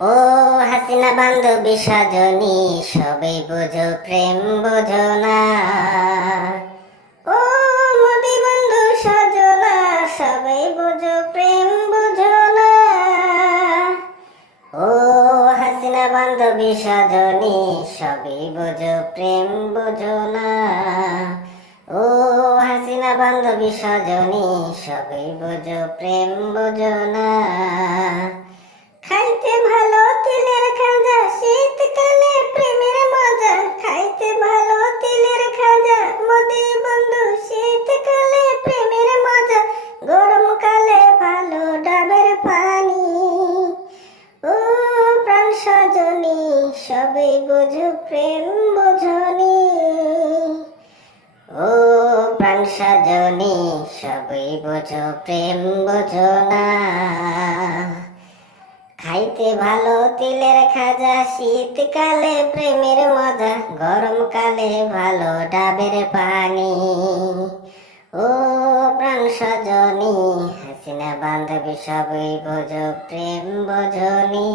ও হাসিনা বান্ধবী সজনী, সবে বোঝো প্রেম, বোঝো না। ও মোদি বন্ধু সজনা, সবে বোঝো প্রেম, বোঝো না। ও হাসিনা বান্ধবী সজনী, সবে বোঝো প্রেম, বোঝো না। ও হাসিনা বান্ধবী সজনী, সবে বোঝো প্রেম, বোঝো না। পানি। ও প্রাণ সজনী, সবে বোঝো প্রেম বোঝনি। ও প্রাণ সজনী, সবে বোঝো প্রেম বোঝো না খাইতে ভালো তিলের খাজা, শীতকালে প্রেমের মজা, গরমকালে ভালো ডাবের পানি। ও প্রাণ সজনী হাসিনা বান্ধবী সবই বোঝো প্রেম বোঝনি